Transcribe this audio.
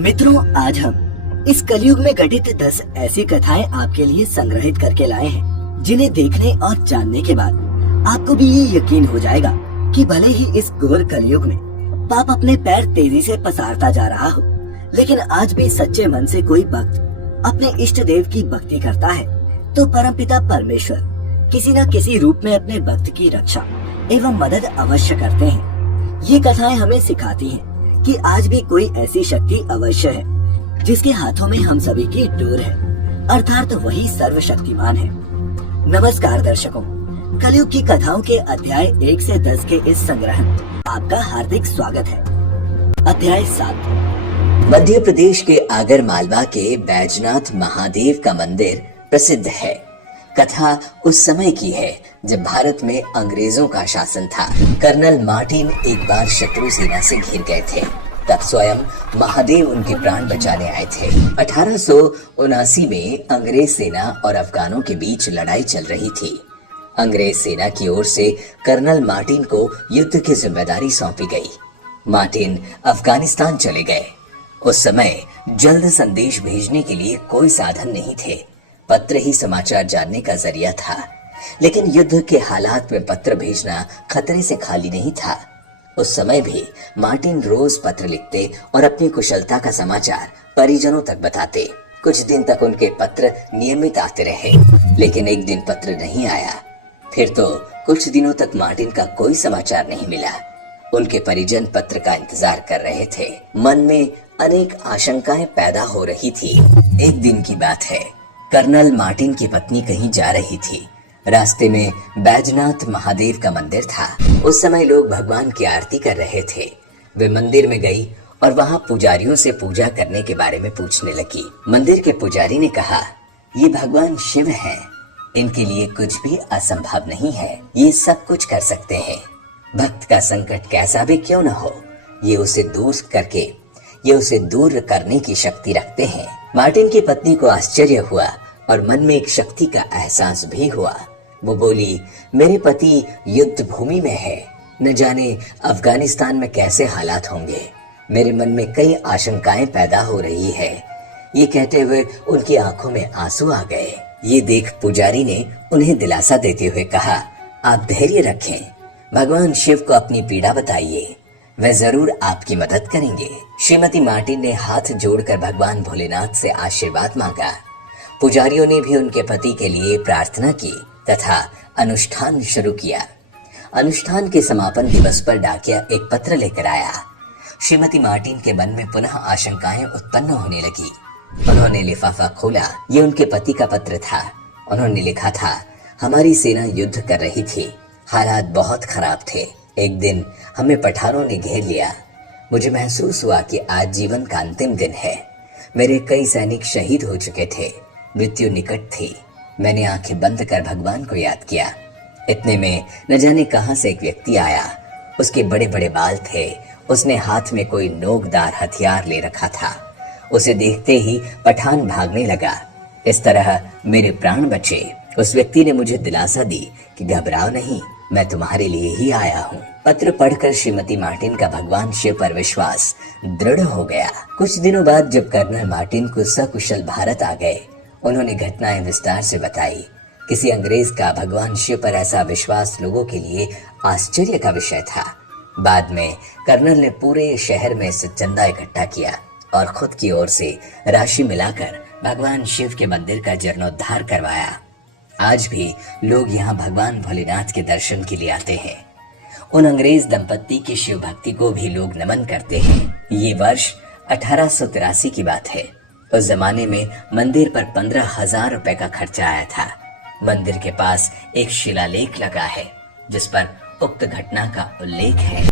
मित्रों, आज हम इस कलयुग में घटित 10 ऐसी कथाएं आपके लिए संग्रहित करके लाए हैं, जिन्हें देखने और जानने के बाद आपको भी ये यकीन हो जाएगा कि भले ही इस घोर कलयुग में पाप अपने पैर तेजी से पसारता जा रहा हो, लेकिन आज भी सच्चे मन से कोई भक्त अपने इष्ट देव की भक्ति करता है तो परमपिता परमेश्वर किसी न किसी रूप में अपने भक्त की रक्षा एवं मदद अवश्य करते हैं। ये कथाएं हमें सिखाती हैं कि आज भी कोई ऐसी शक्ति अवश्य है जिसके हाथों में हम सभी की डोर है, अर्थात वही सर्वशक्तिमान है। नमस्कार दर्शकों, कलयुग की कथाओं के अध्याय 1 से 10 के इस संग्रह में आपका हार्दिक स्वागत है। अध्याय 7। मध्य प्रदेश के आगर मालवा के बैजनाथ महादेव का मंदिर प्रसिद्ध है। कथा उस समय की है जब भारत में अंग्रेजों का शासन था। कर्नल मार्टिन एक बार शत्रु सेना से घिर गए थे। तब स्वयं महादेव उनके प्राण बचाने आए थे। 1879 में अंग्रेज सेना और अफगानों के बीच लड़ाई चल रही थी। अंग्रेज सेना की ओर से कर्नल मार्टिन को युद्ध की जिम्मेदारी सौंपी गई। मार्टिन अफगानिस्तान चले गए। उस समय जल्द संदेश भेजने के लिए कोई साधन नहीं थे। पत्र ही समाचार जानने का जरिया था, लेकिन युद्ध के हालात में पत्र भेजना खतरे से खाली नहीं था। उस समय भी मार्टिन रोज पत्र लिखते और अपनी कुशलता का समाचार परिजनों तक बताते। कुछ दिन तक उनके पत्र नियमित आते रहे, लेकिन एक दिन पत्र नहीं आया। फिर तो कुछ दिनों तक मार्टिन का कोई समाचार नहीं मिला। उनके परिजन पत्र का इंतजार कर रहे थे। मन में अनेक आशंकाएं पैदा हो रही थी। एक दिन की बात है, कर्नल मार्टिन की पत्नी कहीं जा रही थी। रास्ते में बैजनाथ महादेव का मंदिर था। उस समय लोग भगवान की आरती कर रहे थे। वे मंदिर में गई और वहां पुजारियों से पूजा करने के बारे में पूछने लगी। मंदिर के पुजारी ने कहा, ये भगवान शिव हैं, इनके लिए कुछ भी असंभव नहीं है, ये सब कुछ कर सकते हैं। भक्त का संकट कैसा भी क्यों न हो, ये उसे दूर करने की शक्ति रखते हैं। मार्टिन की पत्नी को आश्चर्य हुआ और मन में एक शक्ति का एहसास भी हुआ। वो बोली, मेरे पति युद्ध भूमि में है, न जाने अफगानिस्तान में कैसे हालात होंगे। मेरे मन में कई आशंकाएं पैदा हो रही है। ये कहते हुए उनकी आंखों में आंसू आ गए। ये देख पुजारी ने उन्हें दिलासा देते हुए कहा, आप धैर्य रखें, भगवान शिव को अपनी पीड़ा बताइए, वह जरूर आपकी मदद करेंगे। श्रीमती मार्टिन ने हाथ जोड़कर भगवान भोलेनाथ से आशीर्वाद मांगा। पुजारियों ने भी उनके पति के लिए प्रार्थना की तथा अनुष्ठान शुरू किया। अनुष्ठान के समापन दिवस पर डाकिया एक पत्र लेकर आया। श्रीमती मार्टिन के मन में पुनः आशंकाएं उत्पन्न होने लगी। उन्होंने लिफाफा खोला। ये उनके पति का पत्र था। उन्होंने लिखा था, हमारी सेना युद्ध कर रही थी, हालात बहुत खराब थे। एक दिन हमें पठानों ने घेर लिया। मुझे महसूस हुआ कि आज जीवन का अंतिम दिन है। मेरे कई सैनिक शहीद हो चुके थे, मृत्यु निकट थी। मैंने आंखें बंद कर भगवान को याद किया। इतने में न जाने कहां से एक व्यक्ति आया। उसके बड़े बड़े बाल थे। उसने हाथ में कोई नोकदार हथियार ले रखा था। उसे देखते ही पठान भागने लगा। इस तरह मेरे प्राण बचे। उस व्यक्ति ने मुझे दिलासा दी कि घबराओ नहीं, मैं तुम्हारे लिए ही आया हूँ। पत्र पढ़कर श्रीमती मार्टिन का भगवान शिव पर विश्वास दृढ़ हो गया। कुछ दिनों बाद जब कर्नल मार्टिन को सकुशल भारत आ गए, उन्होंने घटनाएं विस्तार से बताई। किसी अंग्रेज का भगवान शिव पर ऐसा विश्वास लोगों के लिए आश्चर्य का विषय था। बाद में कर्नल ने पूरे शहर में से चंदा इकट्ठा किया और खुद की ओर से राशि मिलाकर भगवान शिव के मंदिर का जीर्णोद्धार करवाया। आज भी लोग यहाँ भगवान भोलेनाथ के दर्शन के लिए आते हैं। उन अंग्रेज दंपत्ति की शिव भक्ति को भी लोग नमन करते हैं। ये वर्ष 1883 की बात है। उस जमाने में मंदिर पर 15,000 रुपए का खर्चा आया था। मंदिर के पास एक शिलालेख लगा है जिस पर उक्त घटना का उल्लेख है।